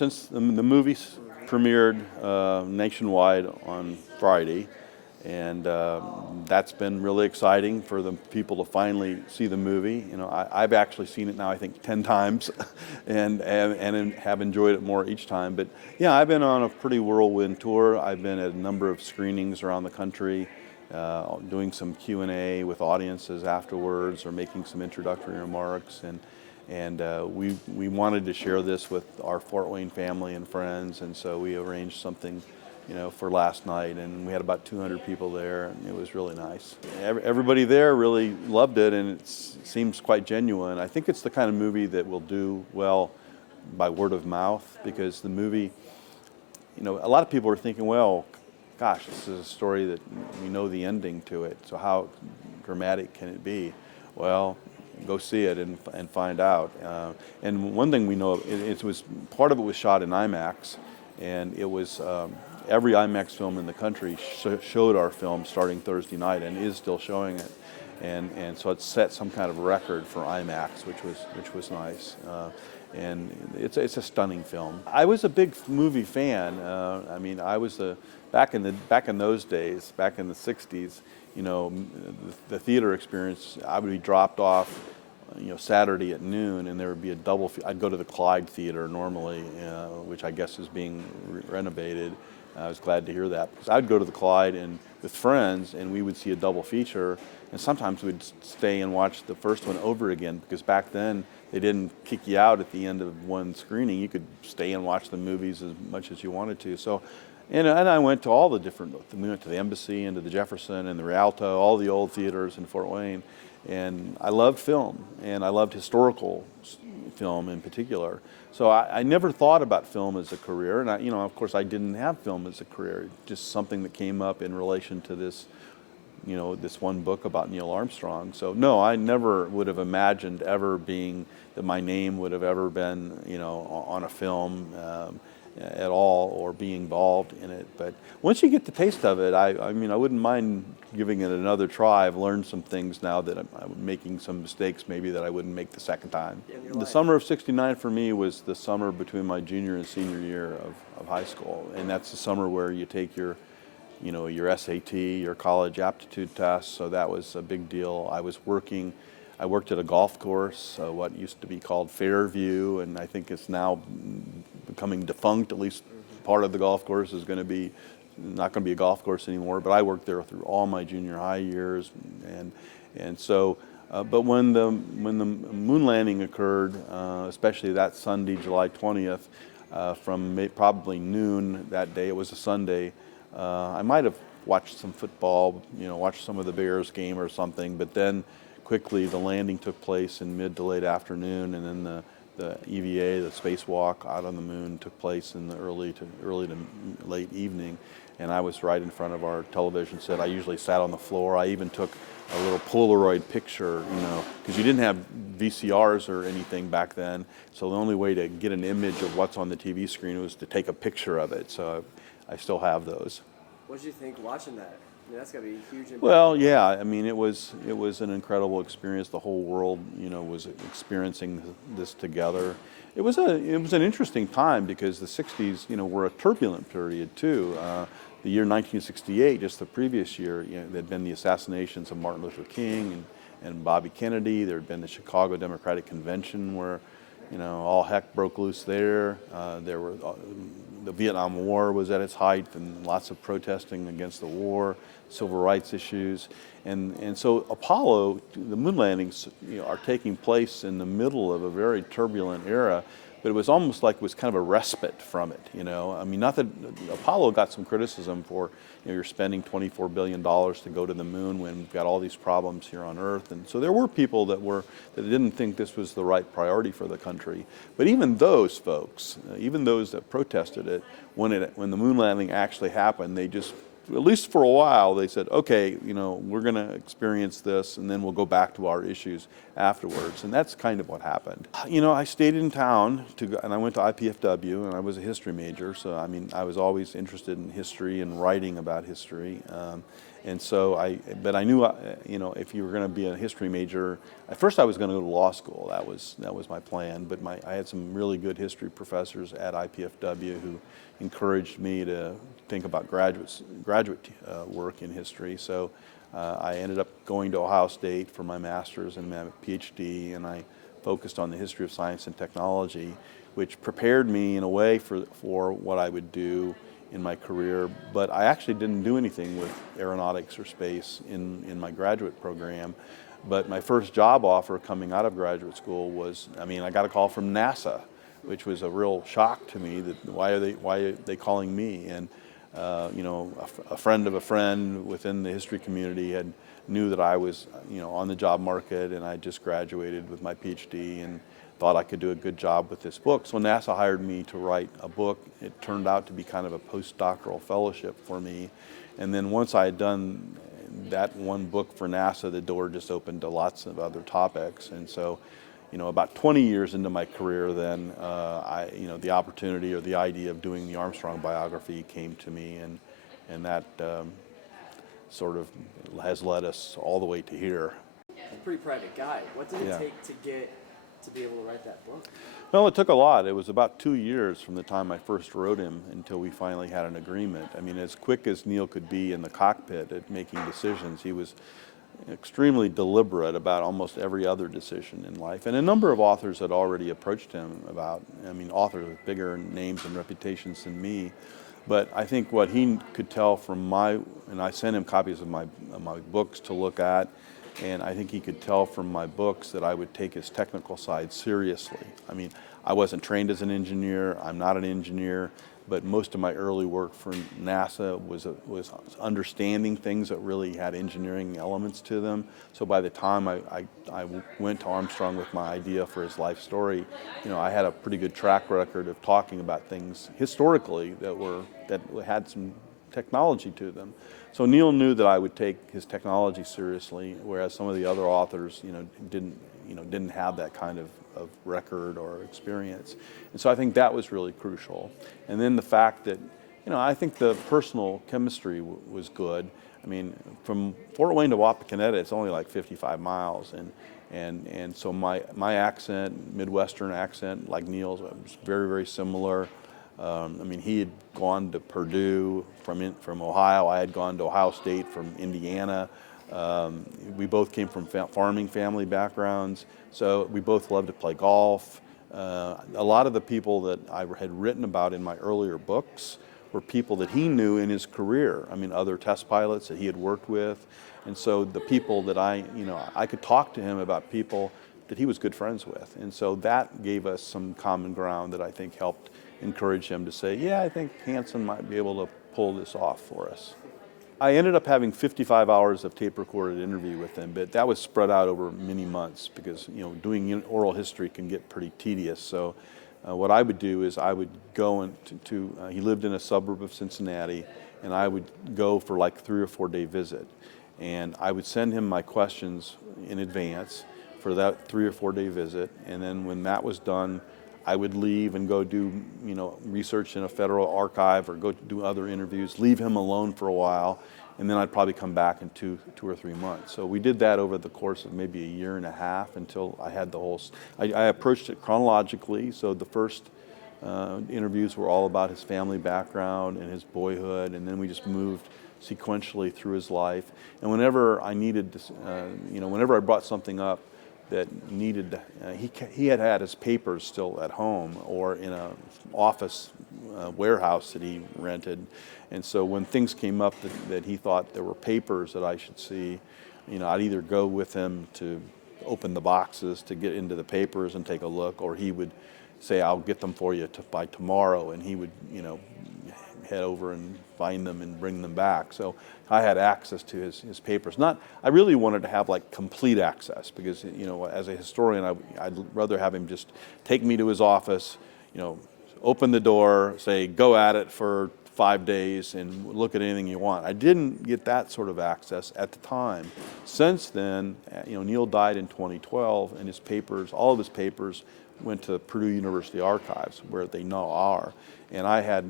since the movie premiered nationwide on Friday, and that's been really exciting for the people to finally see the movie. You know, I've actually seen it now, I think, 10 times, and have enjoyed it more each time. But yeah, I've been on a pretty whirlwind tour. I've been at a number of screenings around the country, doing some Q&A with audiences afterwards, or making some introductory remarks, and we wanted to share this with our Fort Wayne family and friends, and so we arranged something, you know, for last night, and we had about 200 people there, and it was really nice. Everybody there really loved it, and it seems quite genuine. I think it's the kind of movie that will do well by word of mouth, because the movie, you know, a lot of people are thinking, well, gosh, this is a story that we know the ending to it, so how dramatic can it be? Well, go see it and find out. And one thing we know, it was part of it was shot in IMAX, and it was every IMAX film in the country showed our film starting Thursday night, and is still showing it, and so it set some kind of record for IMAX, which was nice. And it's a stunning film. I was a big movie fan. I mean, I was back in those days, back in the '60s. You know, the theater experience, I would be dropped off, you know, Saturday at noon, and there would be a double. I'd go to the Clyde Theater normally, which I guess is being renovated. I was glad to hear that, because I'd go to the Clyde and with friends, and we would see a double feature, and sometimes we'd stay and watch the first one over again, because back then they didn't kick you out at the end of one screening. You could stay and watch the movies as much as you wanted to. So, and I went to all the different. We went to the Embassy and to the Jefferson and the Rialto, all the old theaters in Fort Wayne, and I loved film, and I loved historical film in particular. So I never thought about film as a career, and you know, of course, I didn't have film as a career. Just something that came up in relation to this, you know, this one book about Neil Armstrong. So no, I never would have imagined ever that my name would have ever been, you know, on a film at all, or be involved in it. But once you get the taste of it, I mean, I wouldn't mind giving it another try. I've learned some things now that I'm making some mistakes maybe that I wouldn't make the second time. The summer of '69 for me was the summer between my junior and senior year of high school, and that's the summer where you take your, you know, your SAT, your college aptitude test, so that was a big deal. I worked at a golf course, what used to be called Fairview, and I think it's now becoming defunct. At least part of the golf course is not going to be a golf course anymore, but I worked there through all my junior high years, and so, but when the moon landing occurred, especially that Sunday, July 20th, from probably noon that day, it was a Sunday, I might have watched some football, you know, watched some of the Bears game or something, but then quickly the landing took place in mid to late afternoon, and then the EVA, the spacewalk out on the moon, took place in the early to late evening, and I was right in front of our television set. I usually sat on the floor. I even took a little Polaroid picture, you know, because you didn't have VCRs or anything back then, so the only way to get an image of what's on the TV screen was to take a picture of it, so I still have those. What did you think watching that? I mean, that's got to be a huge impact. Well, yeah, I mean, it was an incredible experience. The whole world, you know, was experiencing this together. It was an interesting time, because the '60s, you know, were a turbulent period too. The year 1968, just the previous year, you know, there had been the assassinations of Martin Luther King and Bobby Kennedy. There had been the Chicago Democratic Convention, where, you know, all heck broke loose there. The Vietnam War was at its height, and lots of protesting against the war, civil rights issues, and so Apollo, the moon landings, you know, are taking place in the middle of a very turbulent era, but it was almost like it was kind of a respite from it. You know, I mean, not that Apollo got some criticism for, you know, you're spending $24 billion to go to the moon when we've got all these problems here on Earth, and so there were people that didn't think this was the right priority for the country. But even those folks, even those that protested it, when the moon landing actually happened, they just, at least for a while, they said, okay, you know, we're going to experience this, and then we'll go back to our issues afterwards. And that's kind of what happened. You know, I stayed in town, and I went to IPFW, and I was a history major, so I mean, I was always interested in history and writing about history. And so but I knew, if you were going to be a history major, at first I was going to go to law school. That was my plan. But I had some really good history professors at IPFW who encouraged me to think about graduate work in history. So I ended up going to Ohio State for my master's and my PhD, and I focused on the history of science and technology, which prepared me in a way for what I would do in my career. But I actually didn't do anything with aeronautics or space in my graduate program. But my first job offer coming out of graduate school was, I got a call from NASA, which was a real shock to me. That why are they calling me? And a friend of a friend within the history community knew that I was on the job market, and I just graduated with my PhD and thought I could do a good job with this book. So NASA hired me to write a book. It turned out to be kind of a postdoctoral fellowship for me. And then once I had done that one book for NASA, the door just opened to lots of other topics. And so, about 20 years into my career, then the opportunity or the idea of doing the Armstrong biography came to me, and that sort of has led us all the way to here. A pretty private guy. What did it take to be able to write that book? Well, it took a lot. It was about 2 years from the time I first wrote him until we finally had an agreement. As quick as Neil could be in the cockpit at making decisions, he was extremely deliberate about almost every other decision in life. And a number of authors had already approached him about, authors with bigger names and reputations than me. But I think what he could tell from and I sent him copies of my books to look at, and I think he could tell from my books that I would take his technical side seriously. I wasn't trained as an engineer. I'm not an engineer, but most of my early work for NASA was understanding things that really had engineering elements to them. So by the time I went to Armstrong with my idea for his life story, I had a pretty good track record of talking about things historically that had some technology to them. So Neil knew that I would take his technology seriously, whereas some of the other authors, didn't have that kind of record or experience. And so I think that was really crucial. And then the fact that, I think the personal chemistry was good. From Fort Wayne to Wapakoneta, it's only like 55 miles. And so my accent, Midwestern accent, like Neil's, was very, very similar. He had gone to Purdue from Ohio. I had gone to Ohio State from Indiana. We both came from farming family backgrounds, so we both loved to play golf. A lot of the people that I had written about in my earlier books were people that he knew in his career. Other test pilots that he had worked with. And so the people that I could talk to him about people that he was good friends with. And so that gave us some common ground that I think helped encourage him to say, yeah, I think Hansen might be able to pull this off for us. I ended up having 55 hours of tape-recorded interview with him, but that was spread out over many months because, doing oral history can get pretty tedious. So what I would do is I would go he lived in a suburb of Cincinnati, and I would go for like a 3 or 4 day visit. And I would send him my questions in advance for that 3 or 4 day visit. And then when that was done, I would leave and go do, research in a federal archive or go do other interviews, leave him alone for a while, and then I'd probably come back in two or 3 months. So we did that over the course of maybe a year and a half until I had the whole, I approached it chronologically. So the first interviews were all about his family background and his boyhood, and then we just moved sequentially through his life. And whenever I needed to, whenever I brought something up that needed, he had his papers still at home or in a office warehouse that he rented. And so when things came up that he thought there were papers that I should see, I'd either go with him to open the boxes to get into the papers and take a look, or he would say, I'll get them for you by tomorrow, and he would, head over and find them and bring them back. So I had access to his papers. I really wanted to have like complete access because, as a historian, I'd rather have him just take me to his office, open the door, say, go at it for 5 days and look at anything you want. I didn't get that sort of access at the time. Since then, Neil died in 2012, and all of his papers went to Purdue University archives where they now are. And I had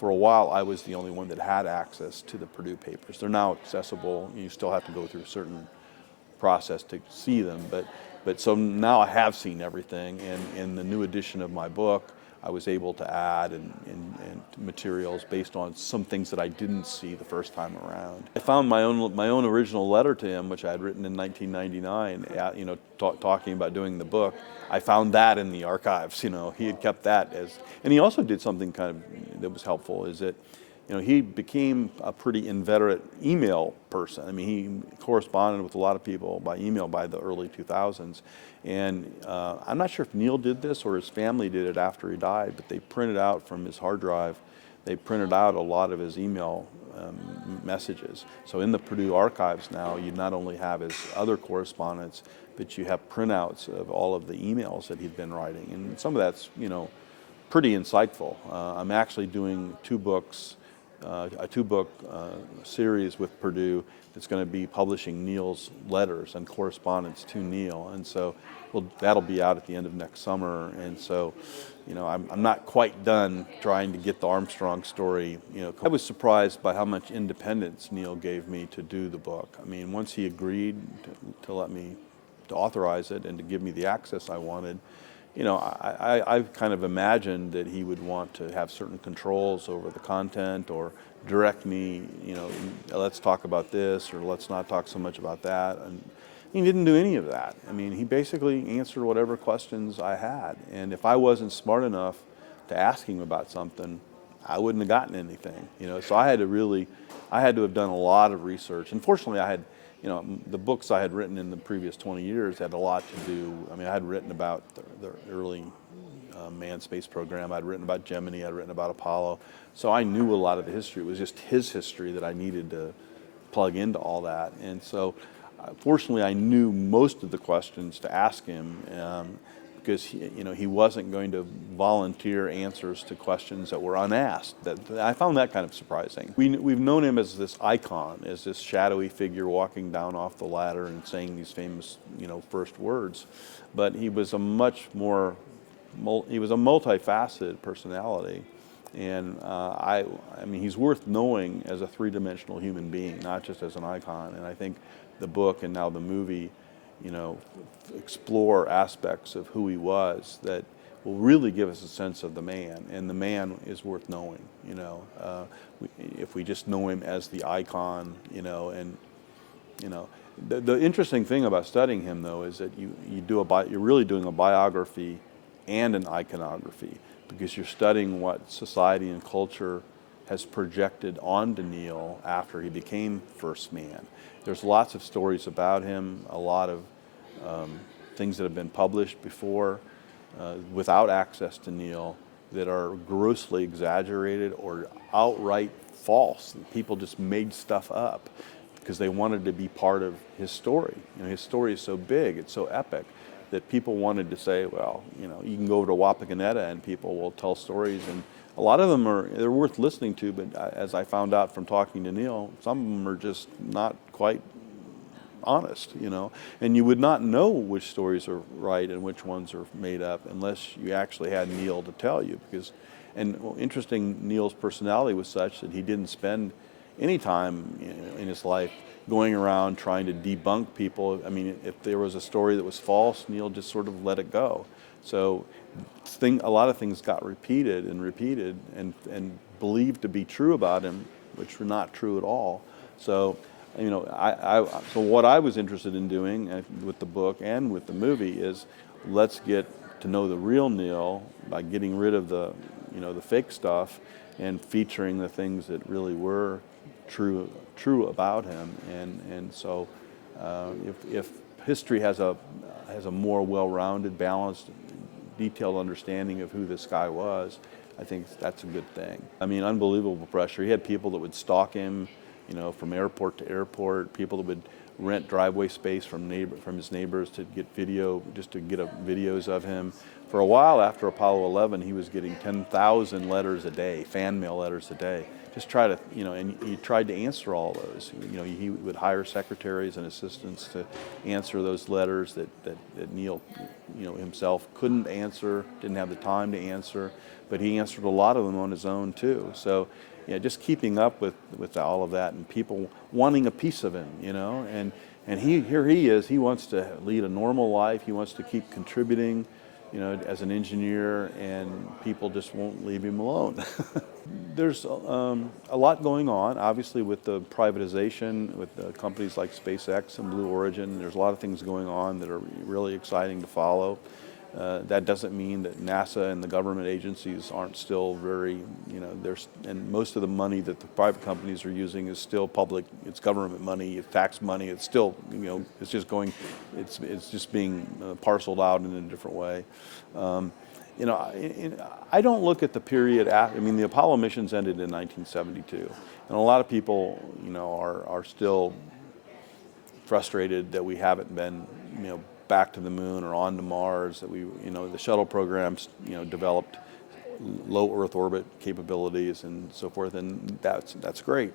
for a while, I was the only one that had access to the Purdue papers. They're now accessible. You still have to go through a certain process to see them, but so now I have seen everything, and in the new edition of my book, I was able to add and materials based on some things that I didn't see the first time around. I found my own original letter to him, which I had written in 1999, talking about doing the book. I found that in the archives. He had kept that and he also did something kind of that was helpful. Is that he became a pretty inveterate email person. I mean, he corresponded with a lot of people by email by the early 2000s. And I'm not sure if Neil did this or his family did it after he died, but they printed out from his hard drive, they printed out a lot of his email messages. So in the Purdue archives now, you not only have his other correspondence, but you have printouts of all of the emails that he'd been writing. And some of that's, pretty insightful. I'm actually doing a two-book series with Purdue that's going to be publishing Neil's letters and correspondence to Neil, and so that'll be out at the end of next summer. And so, I'm not quite done trying to get the Armstrong story. I was surprised by how much independence Neil gave me to do the book. I mean, once he agreed to let me to authorize it and to give me the access I wanted, I kind of imagined that he would want to have certain controls over the content or direct me, let's talk about this or let's not talk so much about that. And he didn't do any of that. I mean, he basically answered whatever questions I had. And if I wasn't smart enough to ask him about something, I wouldn't have gotten anything. So I had to have done a lot of research. Unfortunately, I had, the books I had written in the previous 20 years had a lot to do. I mean, I had written about the early manned space program. I'd written about Gemini. I'd written about Apollo. So I knew a lot of the history. It was just his history that I needed to plug into all that. And so, fortunately, I knew most of the questions to ask him because he wasn't going to volunteer answers to questions that were unasked. I found that kind of surprising. We've known him as this icon, as this shadowy figure walking down off the ladder and saying these famous, first words, but he was a multifaceted personality. And I mean, he's worth knowing as a three-dimensional human being, not just as an icon. And I think the book and now the movie, explore aspects of who he was that will really give us a sense of the man. And the man is worth knowing. If we just know him as the icon, the interesting thing about studying him, though, is that you're really doing a biography and an iconography, because you're studying what society and culture has projected onto Neil after he became first man. There's lots of stories about him, a lot of things that have been published before without access to Neil that are grossly exaggerated or outright false. People just made stuff up because they wanted to be part of his story. His story is so big, it's so epic, that people wanted to say, well, you can go over to Wapakoneta and people will tell stories, and a lot of them they're worth listening to, but as I found out from talking to Neil, some of them are just not quite honest, and you would not know which stories are right and which ones are made up unless you actually had Neil to tell you. Interesting, Neil's personality was such that he didn't spend any time in his life going around trying to debunk people. I mean, if there was a story that was false, Neil just sort of let it go. So a lot of things got repeated and believed to be true about him, which were not true at all. So, so what I was interested in doing with the book and with the movie is let's get to know the real Neil by getting rid of the fake stuff and featuring the things that really were true about him. And so if history has a more well-rounded, balanced, detailed understanding of who this guy was, I think that's a good thing. I mean, unbelievable pressure. He had people that would stalk him, from airport to airport, people that would rent driveway space from his neighbors to get videos of him. For a while after Apollo 11, he was getting 10,000 letters a day, fan mail letters a day. Just try to, and he tried to answer all those. He would hire secretaries and assistants to answer those letters that Neil, himself couldn't answer, didn't have the time to answer, but he answered a lot of them on his own too. So, just keeping up with all of that and people wanting a piece of him, and here he is. He wants to lead a normal life. He wants to keep contributing, as an engineer, and people just won't leave him alone. There's a lot going on, obviously, with the privatization, with companies like SpaceX and Blue Origin. There's a lot of things going on that are really exciting to follow. That doesn't mean that NASA and the government agencies aren't still very, and most of the money that the private companies are using is still public. It's government money, it's tax money. It's still, it's just going, it's just being parceled out in a different way. I don't look at the period after. The Apollo missions ended in 1972, and a lot of people, are still frustrated that we haven't been, back to the moon or on to Mars, that we, the shuttle programs, developed low Earth orbit capabilities and so forth, and that's great.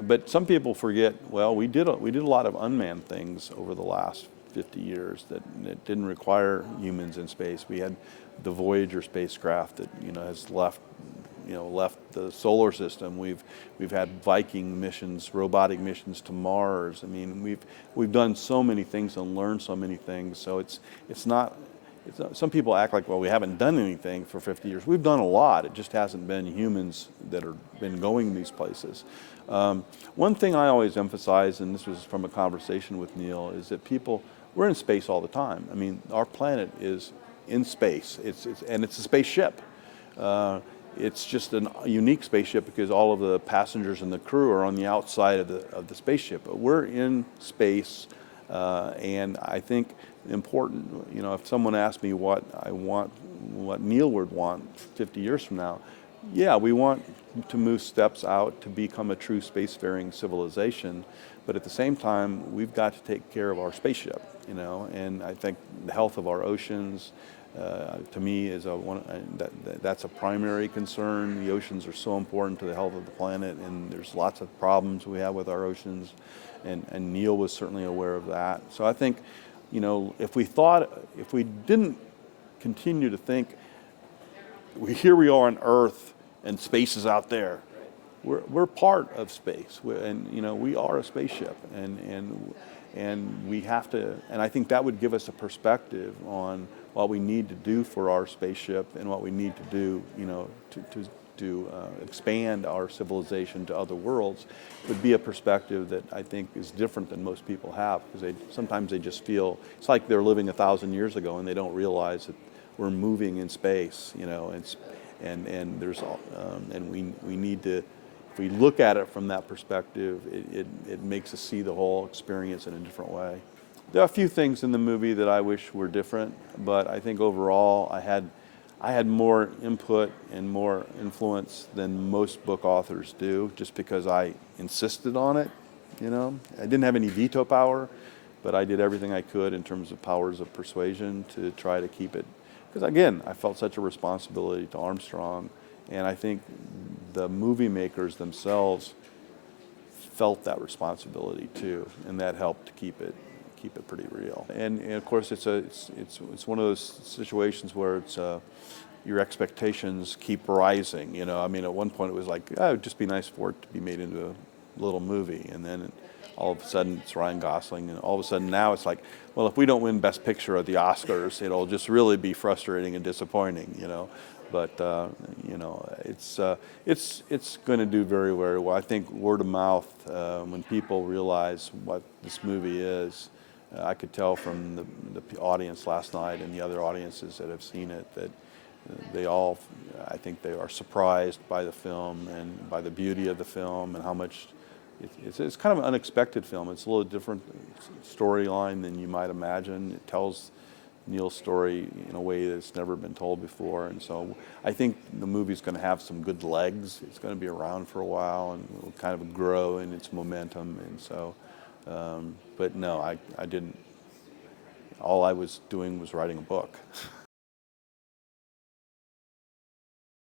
But some people forget, well, we did a lot of unmanned things over the last 50 years that didn't require humans in space. We had the Voyager spacecraft that, has left the solar system. We've had Viking missions, robotic missions to Mars. We've done so many things and learned so many things. So it's not. Some people act like, well, we haven't done anything for 50 years. We've done a lot. It just hasn't been humans that have been going these places. One thing I always emphasize, and this was from a conversation with Neil, is that we're in space all the time. Our planet is in space. It's a spaceship. It's just a unique spaceship because all of the passengers and the crew are on the outside of the spaceship. But we're in space, and I think important, if someone asked me what Neil would want 50 years from now, yeah, we want to move steps out to become a true spacefaring civilization. But at the same time, we've got to take care of our spaceship, and I think the health of our oceans, to me, that's a primary concern. The oceans are so important to the health of the planet, and there's lots of problems we have with our oceans, and Neil was certainly aware of that. So I think, if we didn't continue to think, here we are on Earth, and space is out there. We're part of space, we are a spaceship, and we have to. And I think that would give us a perspective on what we need to do for our spaceship and what we need to do, to expand our civilization to other worlds. Would be a perspective that I think is different than most people have, because sometimes they just feel it's like they're living 1,000 years ago and they don't realize that we're moving in space, and there's and we need to. If we look at it from that perspective, it makes us see the whole experience in a different way. There are a few things in the movie that I wish were different, but I think overall I had more input and more influence than most book authors do, just because I insisted on it. I didn't have any veto power, but I did everything I could in terms of powers of persuasion to try to keep it. Because again, I felt such a responsibility to Armstrong, and I think the movie makers themselves felt that responsibility too, and that helped to keep it pretty real. And of course, it's one of those situations where it's your expectations keep rising. At one point it was like, oh, it would just be nice for it to be made into a little movie, and then all of a sudden it's Ryan Gosling, and all of a sudden now it's like, well, if we don't win Best Picture at the Oscars, it'll just really be frustrating and disappointing. But it's going to do very, very well. I think word of mouth, when people realize what this movie is, I could tell from the audience last night and the other audiences that have seen it that I think they are surprised by the film and by the beauty of the film and how much it's kind of an unexpected film. It's a little different storyline than you might imagine. It tells Neil's story in a way that's never been told before, and so I think the movie's going to have some good legs. It's going to be around for a while and will kind of grow in its momentum, and so. But no, I didn't. All I was doing was writing a book.